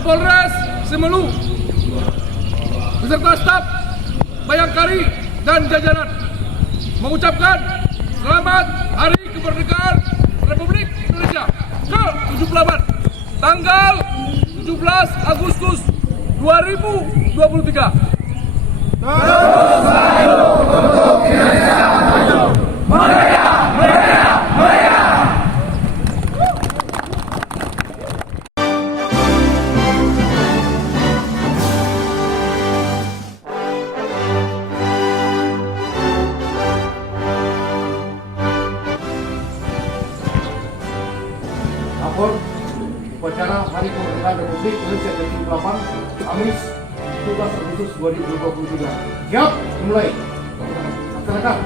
Kapolres Semelu beserta staf Bayangkari dan jajaran mengucapkan selamat Hari Kemerdekaan Republik Indonesia ke-78 tanggal 17 Agustus 2023. Terus maju untuk Indonesia maju. Merdeka, merdeka, merdeka. Lapor upacara Hari Kemerdekaan Republik Indonesia ke-78 Kamis 17 Agustus 2023. Siap, dimulai. Laksanakan.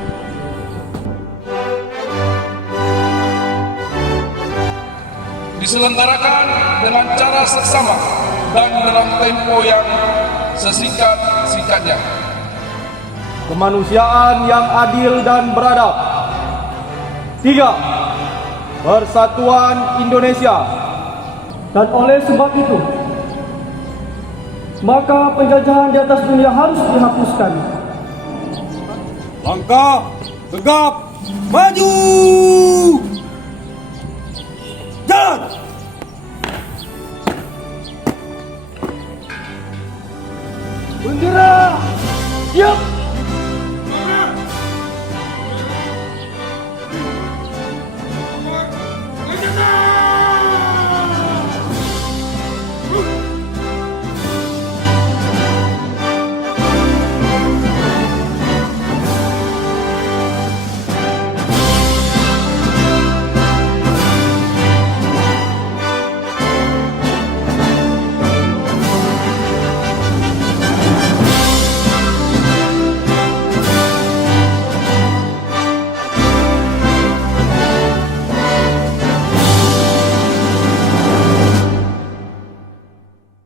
Diselenggarakan dengan cara seksama dan dalam tempo yang sesingkat-singkatnya. Kemanusiaan yang adil dan beradab. 3. Persatuan Indonesia. Dan oleh sebab itu, maka penjajahan di atas dunia harus dihapuskan. Langkah tegap maju. Jalan. Bendera siap.